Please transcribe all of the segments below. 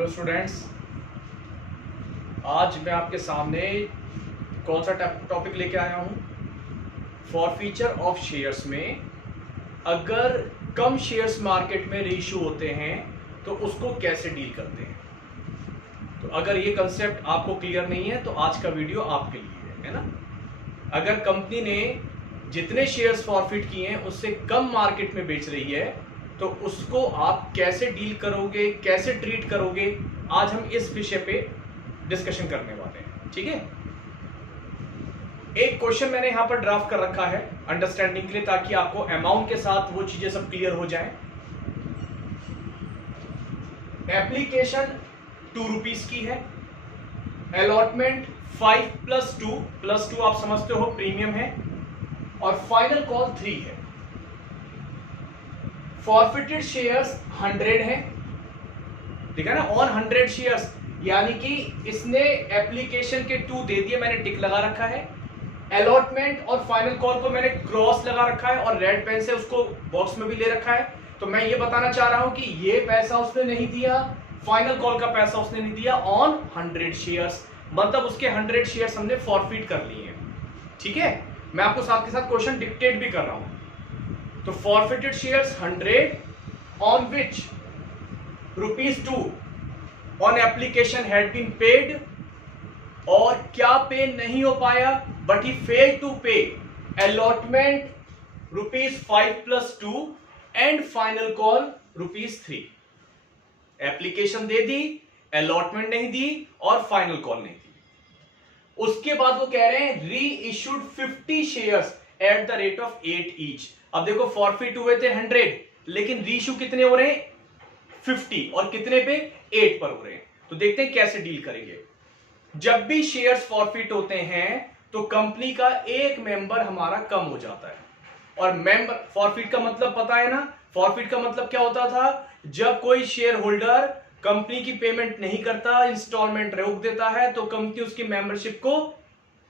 Hello students, आज मैं आपके सामने कौन सा टॉपिक लेके आया हूँ। फॉरफीचर ऑफ शेयर्स में अगर कम शेयर्स मार्केट में रेशियो होते हैं तो उसको कैसे डील करते हैं। तो अगर ये कंसेप्ट आपको क्लियर नहीं है तो आज का वीडियो आपके लिए है ना। अगर कंपनी ने जितने शेयर्स फॉरफिट किए हैं उससे कम मार्केट में बेच रही है तो उसको आप कैसे डील करोगे, कैसे ट्रीट करोगे, आज हम इस विषय पे डिस्कशन करने वाले हैं। ठीक है, एक क्वेश्चन मैंने यहां पर ड्राफ्ट कर रखा है अंडरस्टैंडिंग के लिए, ताकि आपको अमाउंट के साथ वो चीजें सब क्लियर हो जाएं। एप्लीकेशन 2 रुपीज की है, अलॉटमेंट 5 + 2 आप समझते हो प्रीमियम है, और फाइनल कॉल 3 है। फॉरफिटेड शेयर्स 100 है, ठीक है ना, ऑन 100 शेयर्स, यानी कि इसने एप्लीकेशन के 2 दे दिए, मैंने टिक लगा रखा है। अलॉटमेंट और फाइनल कॉल को मैंने क्रॉस लगा रखा है और रेड पेन से उसको बॉक्स में भी ले रखा है। तो मैं ये बताना चाह रहा हूं कि ये पैसा उसने नहीं दिया, फाइनल कॉल का पैसा उसने नहीं दिया ऑन 100 शेयर्स, मतलब उसके 100 शेयर्स हमने फॉरफिट कर लिए हैं। ठीक है, मैं आपको साथ के साथ क्वेश्चन डिक्टेट भी कर रहा हूं। तो forfeited shares 100 on which ₹2 on application had been paid, और क्या पे नहीं हो पाया, but he fail to pay allotment ₹5 + 2 and final call ₹3। Application दे दी, अलॉटमेंट नहीं दी और फाइनल कॉल नहीं दी। उसके बाद वो कह रहे हैं री issued 50 shares at the rate of 8 each. अब देखो फॉरफिट हुए थे 100, लेकिन रीइश्यू कितने हो रहे हैं 50, और कितने पे 8 पर हो रहे हैं। तो देखते हैं कैसे डील करेंगे। जब भी शेयर्स फॉरफिट होते हैं तो कंपनी का एक मेंबर हमारा कम हो जाता है, और मेंबर फॉरफिट का मतलब पता है ना, फॉरफिट का मतलब क्या होता था, जब कोई शेयर होल्डर कंपनी की पेमेंट नहीं करता, इंस्टॉलमेंट रोक देता है, तो कंपनी उसकी मेंबरशिप को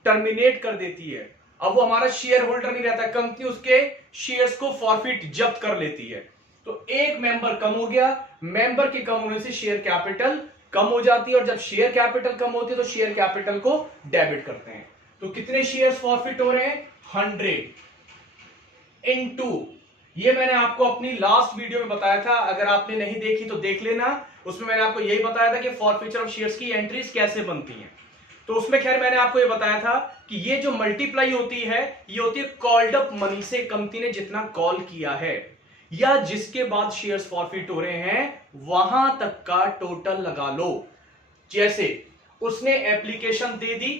टर्मिनेट कर देती है। अब वो हमारा शेयर होल्डर नहीं रहता, कंपनी उसके शेयर्स को फॉरफिट जब्त कर लेती है। तो एक मेंबर कम हो गया, मेंबर के कम होने से शेयर कैपिटल कम हो जाती है, और जब शेयर कैपिटल कम होती है तो शेयर कैपिटल को डेबिट करते हैं। तो कितने शेयर्स फॉरफिट हो रहे हैं 100 इनटू, ये मैंने आपको अपनी लास्ट वीडियो में बताया था, अगर आपने नहीं देखी तो देख लेना। उसमें मैंने आपको यही बताया था कि फॉरफिचर ऑफ शेयर्स की एंट्रीज कैसे बनती हैं। तो उसमें खैर मैंने आपको ये बताया था कि ये जो मल्टीप्लाई होती है, ये होती है कॉल्ड अप मनी से, कंपनी ने जितना कॉल किया है या जिसके बाद शेयर्स फॉरफिट हो रहे हैं वहां तक का टोटल लगा लो। जैसे उसने एप्लीकेशन दे दी,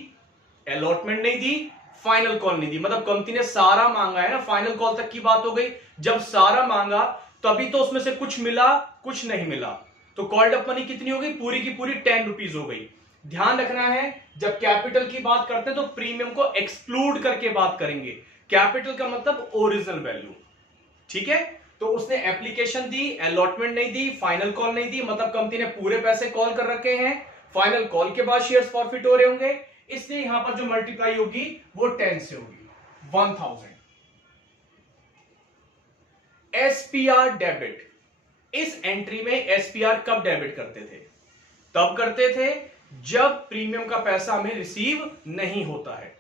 अलॉटमेंट नहीं दी, फाइनल कॉल नहीं दी, मतलब कंपनी ने सारा मांगा है ना, फाइनल कॉल तक की बात हो गई। जब सारा मांगा तभी तो उसमें से कुछ मिला, कुछ नहीं मिला, तो कॉल्ड अप मनी कितनी हो गई, पूरी की पूरी 10 रुपीज हो गई। ध्यान रखना है, जब कैपिटल की बात करते हैं तो प्रीमियम को एक्सक्लूड करके बात करेंगे। कैपिटल का मतलब ओरिजिनल वैल्यू। ठीक है, तो उसने एप्लीकेशन दी, अलॉटमेंट नहीं दी, फाइनल कॉल नहीं दी, मतलब कंपनी ने पूरे पैसे कॉल कर रखे हैं। फाइनल कॉल के बाद शेयर्स फॉरफिट हो रहे होंगे, इसलिए यहां पर जो मल्टीप्लाई होगी वो 10 से होगी, 1000। एसपीआर डेबिट, इस एंट्री में एसपीआर कब डेबिट करते थे, तब करते थे जब प्रीमियम का पैसा हमें रिसीव नहीं होता है,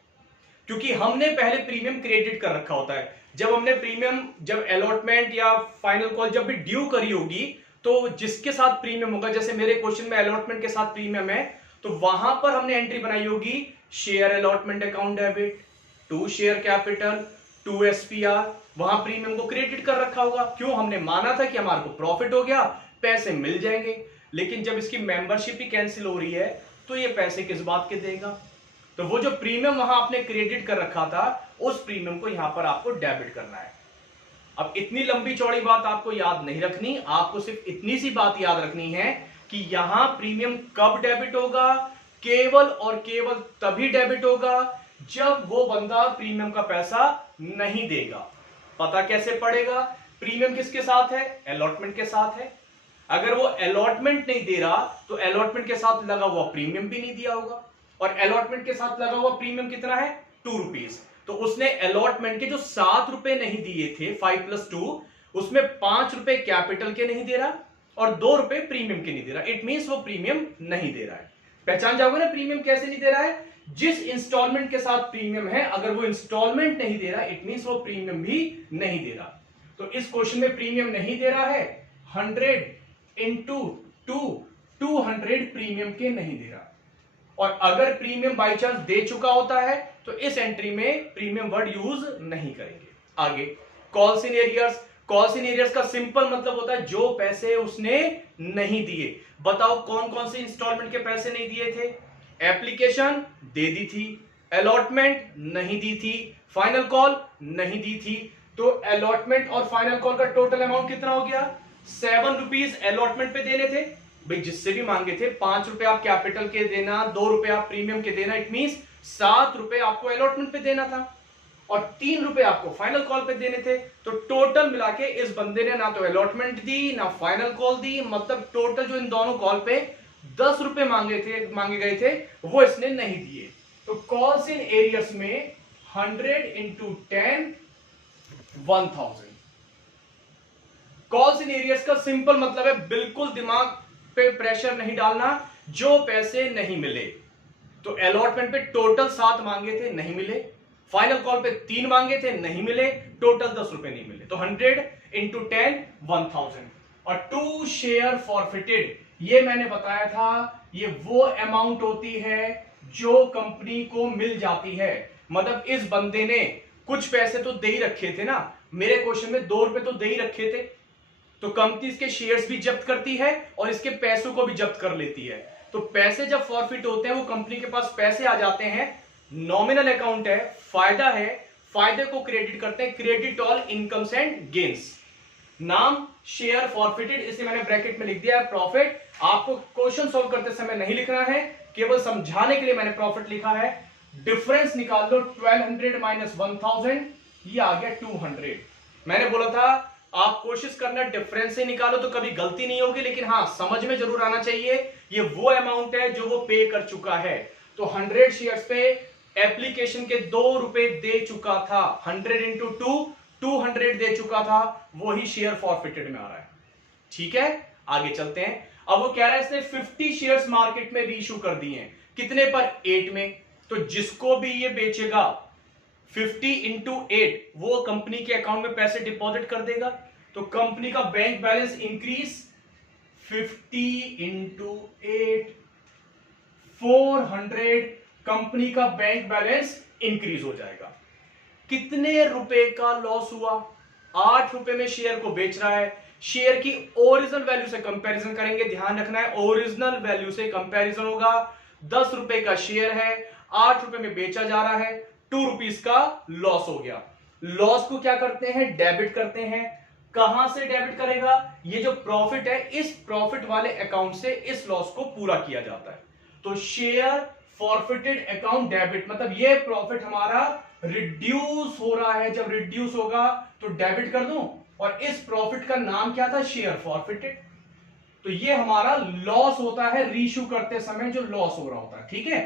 क्योंकि हमने पहले प्रीमियम क्रेडिट कर रखा होता है। जब हमने प्रीमियम, जब अलॉटमेंट या फाइनल कॉल जब भी ड्यू करी होगी, तो जिसके साथ प्रीमियम होगा, जैसे मेरे क्वेश्चन में अलॉटमेंट के साथ प्रीमियम है, तो वहां पर हमने एंट्री बनाई होगी share allotment account debit, to share capital, to SPR, वहां प्रीमियम को क्रेडिट कर रखा होगा। क्यों, हमने माना था कि हमारे को प्रॉफिट हो गया, पैसे मिल जाएंगे। लेकिन जब इसकी मेंबरशिप ही कैंसिल हो रही है तो ये पैसे किस बात के देगा। तो वो जो प्रीमियम वहां आपने क्रेडिट कर रखा था, उस प्रीमियम को यहां पर आपको डेबिट करना है। अब इतनी लंबी चौड़ी बात आपको याद नहीं रखनी, आपको सिर्फ इतनी सी बात याद रखनी है कि यहां प्रीमियम कब डेबिट होगा, केवल और केवल तभी डेबिट होगा जब वो बंदा प्रीमियम का पैसा नहीं देगा। पता कैसे पड़ेगा, प्रीमियम किसके साथ है, अलॉटमेंट के साथ है। अगर वो अलॉटमेंट नहीं दे रहा तो अलॉटमेंट के साथ लगा हुआ प्रीमियम भी नहीं दिया होगा, और अलॉटमेंट के साथ लगा हुआ प्रीमियम कितना है 2 रुपीज। तो उसने अलॉटमेंट के जो 7 रुपए नहीं दिए थे 5 + 2, उसमें 5 रुपए कैपिटल के नहीं दे रहा और 2 रुपए प्रीमियम के नहीं दे रहा, इट मींस वो प्रीमियम नहीं दे रहा है। पहचान जाओगे ना प्रीमियम कैसे नहीं दे रहा है, जिस इंस्टॉलमेंट के साथ प्रीमियम है अगर वो इंस्टॉलमेंट नहीं दे रहा इट मींस वो प्रीमियम भी नहीं दे रहा। तो इस क्वेश्चन में प्रीमियम नहीं दे रहा है, 100 इंटू 200 प्रीमियम के नहीं दे रहा। और अगर प्रीमियम बाई चांस दे चुका होता है तो इस एंट्री में प्रीमियम वर्ड यूज नहीं करेंगे। आगे calls in arrears, calls in arrears का सिंपल मतलब होता है जो पैसे उसने नहीं दिए। बताओ कौन कौन से इंस्टॉलमेंट के पैसे नहीं दिए थे, एप्लीकेशन दे दी थी, अलॉटमेंट नहीं दी थी, फाइनल कॉल नहीं दी थी। तो अलॉटमेंट और फाइनल कॉल का टोटल अमाउंट कितना हो गया, 7 रुपीज अलॉटमेंट पे देने थे भाई, जिससे भी मांगे थे 5 रुपए आप कैपिटल के देना, 2 रुपए आप प्रीमियम के देना, इट मींस 7 रुपए आपको अलॉटमेंट पे देना था और 3 रुपए आपको फाइनल कॉल पे देने थे। तो टोटल मिला के इस बंदे ने ना तो अलॉटमेंट दी ना फाइनल कॉल दी, मतलब टोटल जो इन दोनों कॉल पे 10 रुपए मांगे गए थे वो इसने नहीं दिए। तो कॉल्स इन एरियर्स में 100 इंटू 10 1000। कॉल्स इन एरियर्स का सिंपल मतलब है बिल्कुल दिमाग पे प्रेशर नहीं डालना, जो पैसे नहीं मिले। तो अलॉटमेंट पे टोटल 7 मांगे थे नहीं मिले, फाइनल कॉल पे 3 मांगे थे नहीं मिले, टोटल 10 रुपए नहीं मिले। तो 100 इंटू 10 1000। और 2 शेयर फॉरफिटेड, ये मैंने बताया था ये वो अमाउंट होती है जो कंपनी को मिल जाती है। मतलब इस बंदे ने कुछ पैसे तो दे ही रखे थे ना, मेरे क्वेश्चन में 2 रुपए तो दे ही रखे थे, तो कंपनी इसके शेयर्स भी जब्त करती है और इसके पैसों को भी जब्त कर लेती है। तो पैसे जब फॉरफिट होते हैं वो कंपनी के पास पैसे आ जाते हैं, नॉमिनल अकाउंट है, फायदा है, फायदे को क्रेडिट करते हैं, credit all incomes and gains. नाम शेयर फॉरफिटेड, इसे मैंने ब्रैकेट में लिख दिया है प्रॉफिट। आपको क्वेश्चन सॉल्व करते समय नहीं लिखना है, केवल समझाने के लिए मैंने प्रॉफिट लिखा है। डिफरेंस निकाल लो, 1200 माइनस 1000, ये आ गया 200। मैंने बोला था आप कोशिश करना डिफरेंस से निकालो तो कभी गलती नहीं होगी, लेकिन हाँ समझ में जरूर आना चाहिए ये वो अमाउंट है जो वो पे कर चुका है। तो 100 शेयर्स पे एप्लीकेशन के 2 रुपए दे चुका था, 100 इंटू 200 दे चुका था, वही शेयर फॉरफिटेड में आ रहा है। ठीक है, आगे चलते हैं। अब वो कह रहा है इसने 50 शेयर्स मार्केट में रीइश्यू कर दिए हैं, कितने पर, 8 में। तो जिसको भी ये बेचेगा 50 इंटू 8 वो कंपनी के अकाउंट में पैसे डिपॉजिट कर देगा। तो कंपनी का bank balance increase, 50 into 8 400, company का बैंक बैलेंस इंक्रीज हो जाएगा। कितने रुपए का लॉस हुआ, 8 रुपए में शेयर को बेच रहा है। शेयर की ओरिजिनल वैल्यू से कंपैरिजन करेंगे, ध्यान रखना है ओरिजिनल वैल्यू से कंपैरिजन होगा। 10 रुपए का शेयर है, 8 रुपए में बेचा जा रहा है, 2 रुपीज का लॉस हो गया। लॉस को क्या करते हैं, डेबिट करते हैं। कहां से डेबिट करेगा, ये जो प्रॉफिट है इस प्रॉफिट वाले अकाउंट से इस लॉस को पूरा किया जाता है। तो शेयर फॉरफिटेड अकाउंट डेबिट, मतलब ये प्रॉफिट हमारा रिड्यूस हो रहा है, जब रिड्यूस होगा तो डेबिट कर दूं, और इस प्रॉफिट का नाम क्या था, शेयर फॉरफिटेड। तो ये हमारा लॉस होता है रीइश्यू करते समय जो लॉस हो रहा होता है। ठीक है,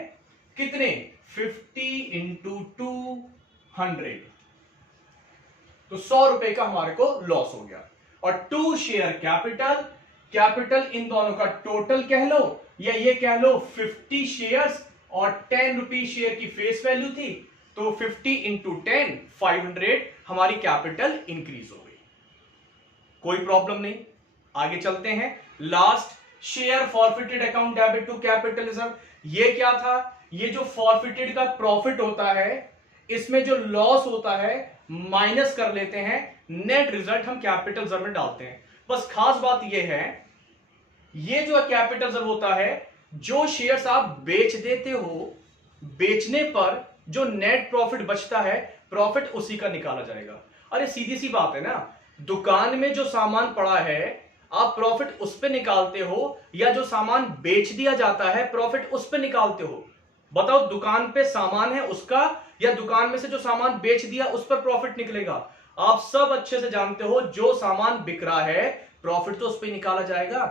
कितने, 50 इंटू 200, तो 100 रुपए का हमारे को लॉस हो गया। और 2 शेयर कैपिटल, कैपिटल इन दोनों का टोटल कह लो या ये कह लो 50 शेयर्स और 10 रुपीज शेयर की फेस वैल्यू थी, तो 50 इंटू 10 500 हमारी कैपिटल इंक्रीज हो गई। कोई प्रॉब्लम नहीं, आगे चलते हैं। Last, share forfeited account debit to capitalism. ये क्या था, ये जो फॉरफिटेड का प्रॉफिट होता है इसमें जो लॉस होता है माइनस कर लेते हैं, नेट रिजल्ट हम कैपिटलिज्म में डालते हैं। बस खास बात ये है, ये जो कैपिटलिज्म होता है, जो शेयर्स आप बेच देते हो, बेचने पर जो नेट प्रॉफिट बचता है, प्रॉफिट उसी का निकाला जाएगा। अरे सीधी सी बात है ना, दुकान में जो सामान पड़ा है आप प्रॉफिट उस पे निकालते हो, या जो सामान बेच दिया जाता है प्रॉफिट उस पे निकालते हो। बताओ दुकान पे सामान है उसका, या दुकान में से जो सामान बेच दिया उस पर प्रॉफिट निकलेगा। आप सब अच्छे से जानते हो जो सामान बिक रहा है प्रॉफिट तो उस पे निकाला जाएगा।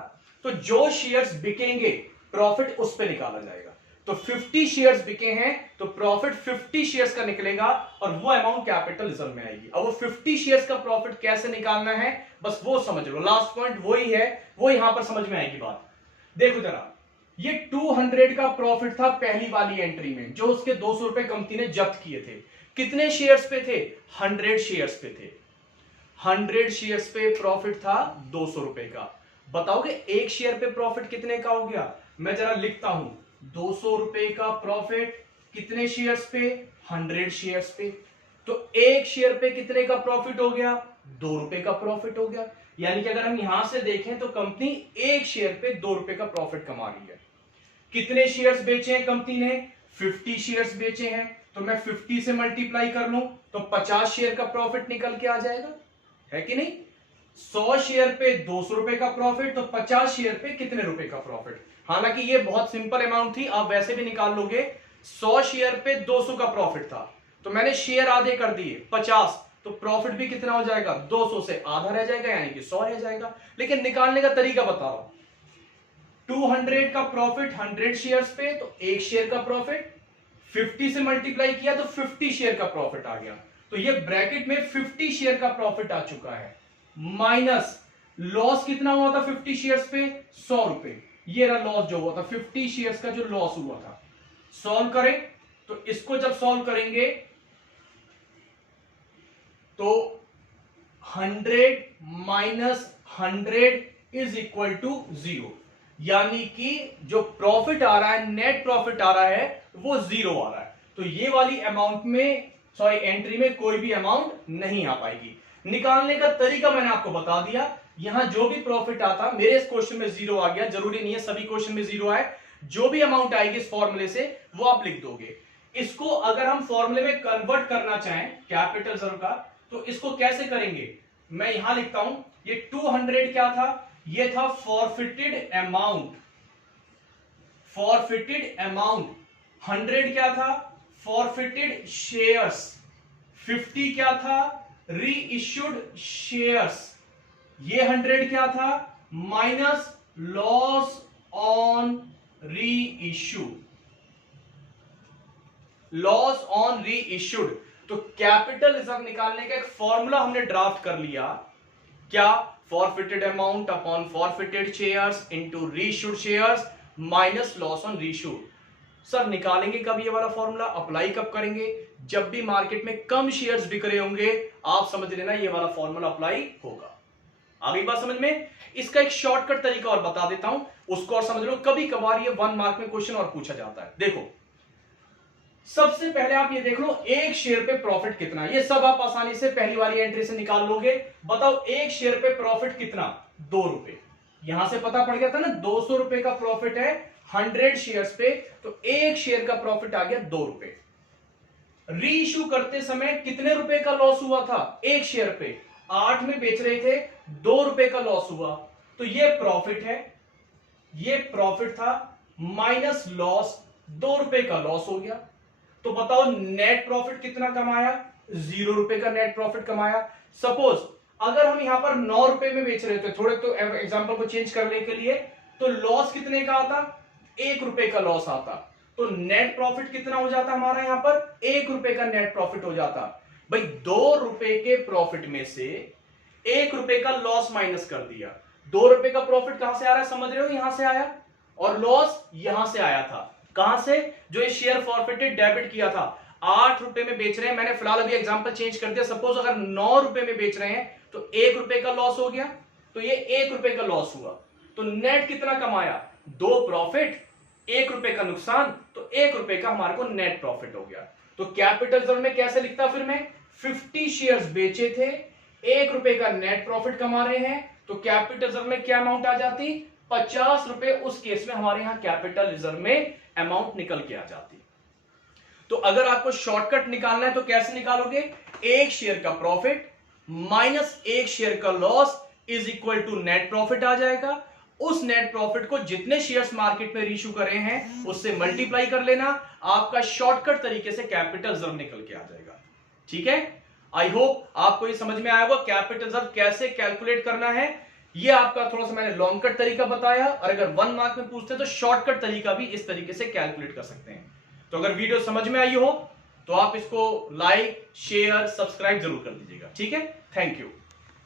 तो जो शेयर्स बिकेंगे प्रॉफिट उस पे निकाला जाएगा। तो 50 शेयर्स बिके हैं तो प्रॉफिट 50 शेयर्स का निकलेगा और वो अमाउंट कैपिटल रिजर्व में आएगी। अब वो 50 शेयर्स का प्रॉफिट कैसे निकालना है बस वो समझ लो, लास्ट पॉइंट वही है, वो यहां पर समझ में आएगी बात। देखो जरा, ये 200 का प्रॉफिट था पहली वाली एंट्री में, जो उसके 200 रुपए कंपनी ने जब्त किए थे। कितने शेयर्स पे थे? 100 शेयर्स पे थे। 100 शेयर्स पे प्रॉफिट था 200 रुपए का। बताओगे एक शेयर पे प्रॉफिट कितने का हो गया? मैं जरा लिखता हूं, 200 रुपए का प्रॉफिट कितने शेयर्स पे? 100 शेयर्स पे। तो एक शेयर पे कितने का प्रॉफिट हो गया? 2 रुपए का प्रॉफिट हो गया। यानी कि अगर हम यहां से देखें तो कंपनी एक शेयर पे 2 रुपए का प्रॉफिट कमा रही है। कितने शेयर्स बेचे हैं कंपनी ने? 50 शेयर्स बेचे हैं। तो मैं 50 से मल्टीप्लाई कर लूं तो 50 शेयर का प्रॉफिट निकल के आ जाएगा, है कि नहीं? 100 शेयर पे 200 रुपए का प्रॉफिट, तो 50 शेयर पे कितने रुपए का प्रॉफिट? हालांकि ये बहुत सिंपल अमाउंट थी, आप वैसे भी निकाल लोगे। 100 शेयर पे 200 का प्रॉफिट था, तो मैंने शेयर आधे कर दिए 50, तो प्रॉफिट भी कितना हो जाएगा? 200 से आधा रह जाएगा, यानी कि 100 रह जाएगा। लेकिन निकालने का तरीका बता रहा हूं। 200 का प्रॉफिट 100 शेयर्स पे, तो एक शेयर का प्रॉफिट 50 से मल्टीप्लाई किया तो 50 शेयर का प्रॉफिट आ गया। तो ये ब्रैकेट में 50 शेयर का प्रॉफिट आ चुका है, माइनस लॉस कितना हुआ था 50 शेयर्स पे? 100 रुपए। ये रहा लॉस जो हुआ था 50 शेयर्स का, जो लॉस हुआ था। सॉल्व करें तो इसको जब सॉल्व करेंगे तो 100 माइनस 100 इज इक्वल टू 0, यानी कि जो प्रॉफिट आ रहा है, नेट प्रॉफिट आ रहा है, वो 0 आ रहा है। तो ये वाली अमाउंट में, सॉरी एंट्री में कोई भी अमाउंट नहीं आ पाएगी। निकालने का तरीका मैंने आपको बता दिया। यहां जो भी प्रॉफिट आता, मेरे इस क्वेश्चन में 0 आ गया, जरूरी नहीं है सभी क्वेश्चन में 0 आए। जो भी अमाउंट आएगी इस फॉर्मूले से वो आप लिख दोगे। इसको अगर हम फॉर्मूले में कन्वर्ट करना चाहें कैपिटल रिजर्व का, तो इसको कैसे करेंगे? मैं यहां लिखता हूं, ये 200 क्या था? ये था फॉरफिटेड अमाउंट। फॉरफिटेड अमाउंट 100 क्या था? Forfeited shares. 50 क्या था? री इश्यूड शेयर्स। ये 100 क्या था? माइनस लॉस ऑन री इश्यू। लॉस ऑन री इश्यूड। तो कैपिटल रिजर्व निकालने का एक फॉर्मूला हमने ड्राफ्ट कर लिया। क्या? Forfeited amount upon forfeited shares into reissued shares minus loss on reissued. Sir निकालेंगे कब ये वाला फॉर्मूला? अप्लाई कब करेंगे? जब भी मार्केट में कम शेयर्स बिक रहे होंगे, आप समझ लेना ये वाला फॉर्मूला अप्लाई होगा। आ गई बात समझ में? इसका एक शॉर्टकट तरीका और बता देता हूं, उसको और समझ लो। कभी कभार ये 1 मार्क में क्वेश्चन और पूछा जाता है। देखो, सबसे पहले आप ये देख लो एक शेयर पे प्रॉफिट कितना। ये सब आप आसानी से पहली वाली एंट्री से निकाल लोगे। बताओ एक शेयर पे प्रॉफिट कितना? 2 रुपए। यहां से पता पड़ गया था ना, 200 रुपए का प्रॉफिट है 100 शेयर्स पे, तो एक शेयर का प्रॉफिट आ गया 2 रुपए। री इश्यू करते समय कितने रुपए का लॉस हुआ था? एक शेयर पे 8 में बेच रहे थे, 2 रुपए का लॉस हुआ। तो ये प्रॉफिट है, ये प्रॉफिट था, माइनस लॉस, 2 रुपए का लॉस हो गया। तो बताओ नेट प्रॉफिट कितना कमाया? 0 रुपए का नेट प्रॉफिट कमाया। सपोज अगर हम यहां पर 9 रुपए में बेच रहे थे, थोड़े तो एग्जांपल को चेंज करने के लिए, तो लॉस कितने का आता? 1 रुपए का लॉस आता। तो नेट प्रॉफिट कितना हो जाता हमारा? यहां पर 1 रुपए का नेट प्रॉफिट हो जाता। भाई 2 रुपए के प्रॉफिट में से 1 रुपए का लॉस माइनस कर दिया। 2 रुपए का प्रॉफिट कहां से आ रहा है? समझ रहे हो? यहां से आया, और लॉस यहां से आया था। कहां से? जो ये शेयर फॉरफिटेड डेबिट किया था। 8 रुपए में बेच रहे हैं, मैंने फिलहाल अभी एग्जांपल चेंज कर दिया। सपोज अगर 9 रुपए में बेच रहे हैं तो 1 रुपए का लॉस हो गया, तो ये 1 रुपए का लॉस हुआ। तो नेट कितना कमाया? 2 प्रॉफिट, 1 रुपए का नुकसान, तो 1 रुपए का हमारे को नेट प्रॉफिट हो गया। तो कैपिटल रिजर्व में कैसे लिखता? फिर मैं 50 शेयर्स बेचे थे, 1 रुपए का नेट प्रॉफिट कमा रहे हैं, तो कैपिटल रिजर्व में क्या अमाउंट आ जाती? 50 रुपए। उस केस में हमारे यहां कैपिटल रिजर्व में अमाउंट निकल के आ जाती। तो अगर आपको शॉर्टकट निकालना है तो कैसे निकालोगे? एक शेयर का प्रॉफिट माइनस एक शेयर का loss is equal to net profit आ जाएगा। उस नेट प्रॉफिट को जितने शेयर्स मार्केट में रीइश्यू करे हैं उससे मल्टीप्लाई कर लेना, आपका शॉर्टकट तरीके से कैपिटल रिजर्व निकल के आ जाएगा। ठीक है, आई होप आपको ये समझ में आया होगा कैपिटल रिजर्व कैसे कैलकुलेट करना है। ये आपका थोड़ा सा मैंने लॉन्ग कट तरीका बताया, और अगर 1 मार्क में पूछते हैं तो शॉर्टकट तरीका भी इस तरीके से कैलकुलेट कर सकते हैं। तो अगर वीडियो समझ में आई हो तो आप इसको लाइक, शेयर, सब्सक्राइब जरूर कर दीजिएगा। ठीक है, थैंक यू।